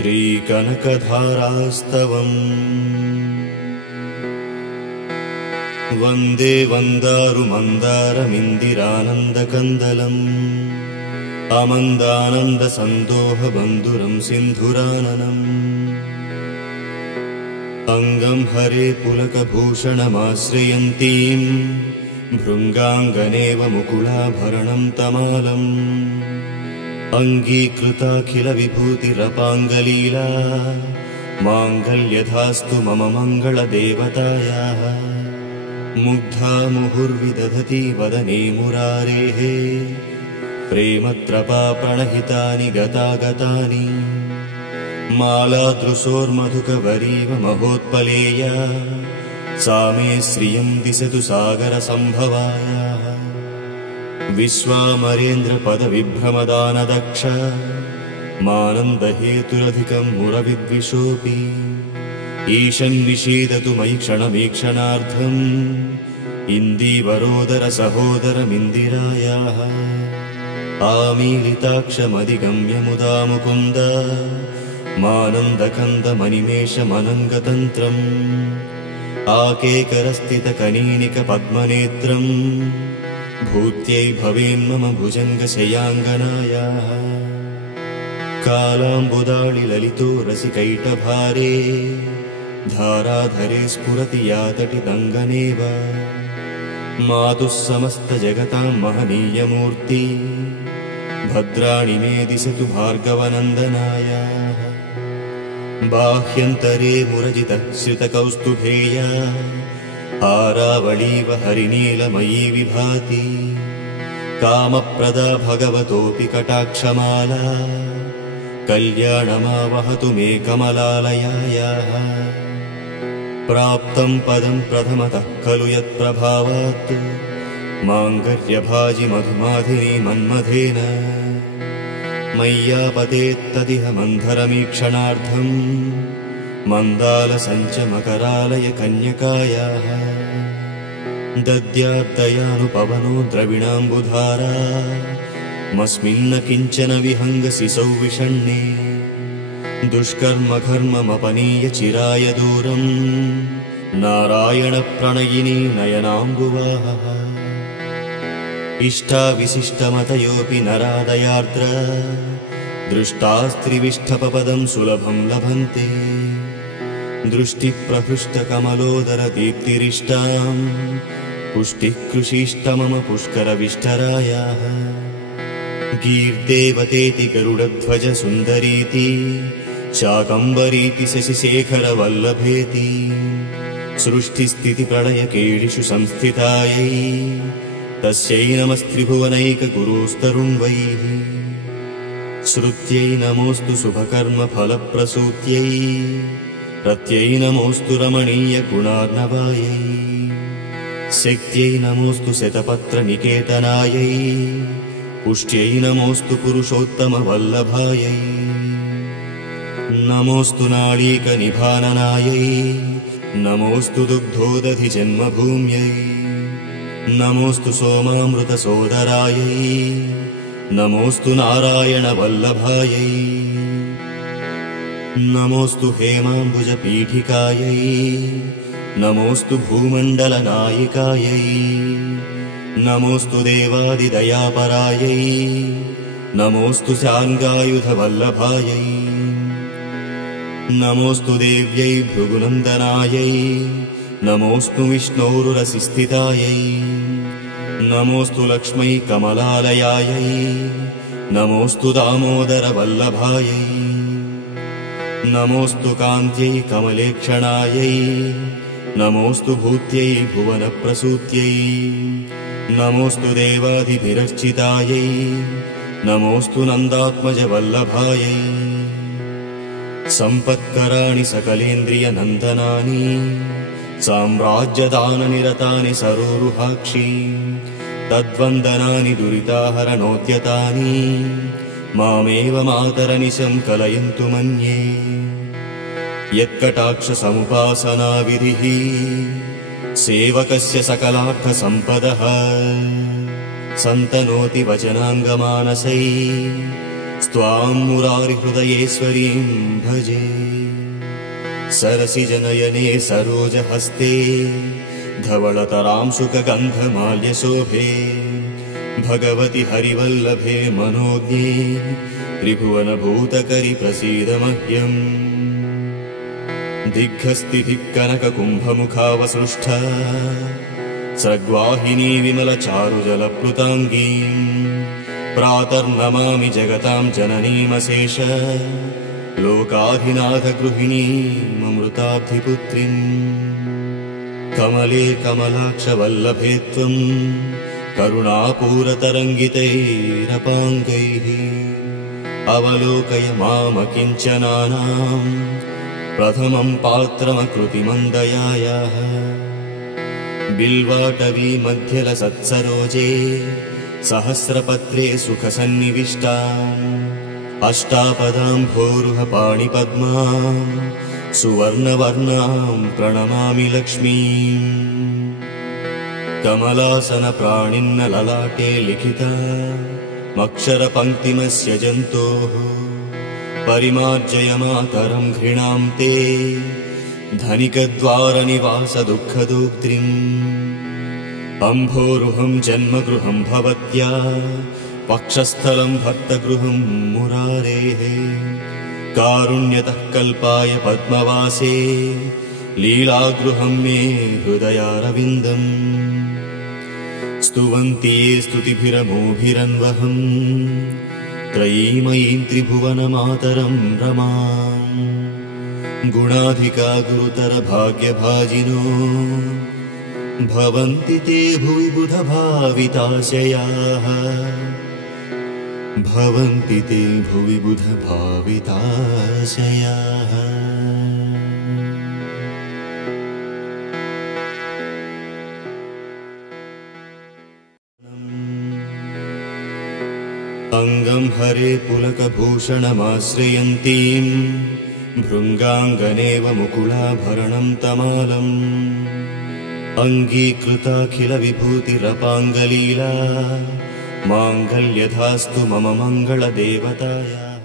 श्रीकनकधारास्तवम् वन्दे वन्दारुमन्दारमिन्दिरानन्दकन्दलम् अमन्दानन्दसन्दोहबन्धुरं सिन्धुराननम् अङ्गं हरे पुलकभूषणमाश्रयन्तीं भृङ्गाङ्गनेव मुकुलाभरणं तमालम् अङ्गीकृताखिलविभूतिरपाङ्गलीला माङ्गल्यधास्तु मम मङ्गलदेवतायाः मुग्धा मुहुर्विदधति वदने मुरारेः प्रेमत्रपाप्रणहितानि गतागतानि मालादृशोर्मधुकवरीव महोत्पलेया सा मे श्रियं दिशतु सागरसम्भवायाः विश्वामरेन्द्रपदविभ्रमदानदक्ष मानन्दहेतुरधिकं मुरविद्विषोऽपि ईशन्निषीदतु मयि क्षणमीक्षणार्थम् इन्दीवरोदरसहोदरमिन्दिरायाः आमीलिताक्षमधिगम्य मुदा मुकुन्द मानन्दकन्दमनिमेषमनङ्गतन्त्रम् आकेकरस्थितकनीनिकपद्मनेत्रम् भूत्यै भवेन्मम भुजङ्गशयाङ्गनायाः कालाम्बुदाळिललितो रसिकैटभारे धाराधरे स्फुरति या तटितङ्गनेव मातुः समस्तजगतां महनीयमूर्ति भद्राणि मे दिशतु भार्गवनन्दनायाः बाह्यन्तरे मुरजितः श्रितकौस्तुभेया आरावळीव हरिनीलमयी विभाति कामप्रदा भगवतोऽपि कटाक्षमाला कल्याणमावहतु मे कमलालयायाः प्राप्तं पदं प्रथमतः खलु यत्प्रभावात् माङ्गल्यभाजि मधुमाधिनी मन्मथेन मय्यापतेत्तदिह मन्धरमीक्षणार्थम् मन्दालसञ्चमकरालय कन्यकायाः दद्याद्दयानुपवनो द्रविणाम्बुधारा मस्मिन्न किञ्चन विहङ्गसिसौ विषण्णे दुष्कर्मघर्ममपनीय चिराय दूरम् नारायणप्रणयिनी नयनाम्बुवाहः इष्टाविशिष्टमतयोऽपि नरादयार्द्र दृष्टास्त्रिविष्टपपदं सुलभं लभन्ते दृष्टिप्रहृष्टकमलोदरदीप्तिरिष्टां पुष्टिः कृषिष्टमम पुष्करविष्टरायाः गीर्देवतेति गरुडध्वज सुन्दरीति शाकम्बरीति शशिशेखरवल्लभेति सृष्टिस्थितिप्रलयकेलिषु संस्थितायै तस्यै नमस्त्रिभुवनैकगुरुस्तरुण्वैः श्रुत्यै नमोऽस्तु शुभकर्मफलप्रसूत्यै रत्यै नमोऽस्तु रमणीयगुणार्णवायै शक्त्यै नमोऽस्तु शतपत्रनिकेतनायै पुष्ट्यै नमोऽस्तु पुरुषोत्तमवल्लभायै नमोऽस्तु नाळीकनिभाननायै नमोऽस्तु दुग्धोदधिजन्मभूम्यै नमोऽस्तु सोमामृतसोदरायै नमोऽस्तु नारायणवल्लभायै नमोऽस्तु हेमाम्बुजपीठिकायै नमोऽस्तु भूमण्डलनायिकायै नमोऽस्तु देवादिदयापरायै नमोऽस्तु शार्ङ्गायुधवल्लभायै नमोऽस्तु देव्यै भृगुनन्दनायै नमोऽस्तु विष्णोरुरसिस्थितायै नमोऽस्तु लक्ष्मै कमलालयायै नमोऽस्तु दामोदरवल्लभायै नमोऽस्तु कान्त्यै कमलेक्षणायै नमोऽस्तु भूत्यै भुवनप्रसूत्यै नमोऽस्तु देवादिभिरर्चितायै नमोऽस्तु नन्दात्मजवल्लभायै सम्पत्कराणि सकलेन्द्रियनन्दनानि साम्राज्यदाननिरतानि सरोरुहाक्षी तद्वन्दनानि दुरिताहरणोद्यतानि मामेव मातरनिशं कलयन्तु मन्ये यत्कटाक्षसमुपासनाविधिः सेवकस्य सकलार्थसम्पदः सन्तनोति वचनाङ्गमानसै स्वां मुरारिहृदयेश्वरीं भजे। सरसिजनयने सरोजहस्ते धवलतरां शुकगन्धमाल्यशोभे भगवति हरिवल्लभे मनोज्ञे त्रिभुवनभूतकरि प्रसीद मह्यम्। दिग्घस्तिधिक्कनककुम्भमुखावसृष्टा सग्वाहिनी विमलचारुजलप्लुताङ्गीम् प्रातर्नमामि जगतां जननीमशेष लोकाधिनाथगृहिणीममृताब्धिपुत्रीम्। कमले कमलाक्षवल्लभे त्वं करुणापूरतरङ्गितैरपाङ्गैः अवलोकय मामकिञ्चनानां प्रथमं पात्रमकृतिमन्दयायाः। बिल्वाटवी मध्यलसत्सरोजे सहस्रपत्रे सुखसन्निविष्टाम् अष्टापदाम्भोरुहपाणिपद्मां सुवर्णवर्णां प्रणमामि लक्ष्मीम्। कमलासनप्राणिन्न ललाटे लिखिता मक्षरपङ्क्तिमस्य जन्तोः परिमार्जय मातरं घृणां ते धनिकद्वारनिवासदुःखदोक्त्रिम्। अम्भोरुहं जन्मगृहं भवत्या वक्षस्थलं भक्तगृहं मुरारेः। कारुण्यतः कल्पाय पद्मवासे लीलागृहं मे हृदयारविन्दम्। स्तुवन्ति ये स्तुतिभिरमोभिरन्वहम् त्रयीमयीं त्रिभुवनमातरं रमाम्। गुणाधिका गुरुतर भाग्यभाजिनो भवन्ति ते भुवि बुधभाविताशयाः। भवन्ति ते भुवि बुधभाविताशयाः। अङ्गं हरे पुलकभूषणमाश्रयन्तीं भृङ्गाङ्गनेव मुकुलाभरणं तमालम्। अङ्गीकृताखिलविभूतिरपाङ्गलीला माङ्गल्यधास्तु मम मङ्गलदेवताय।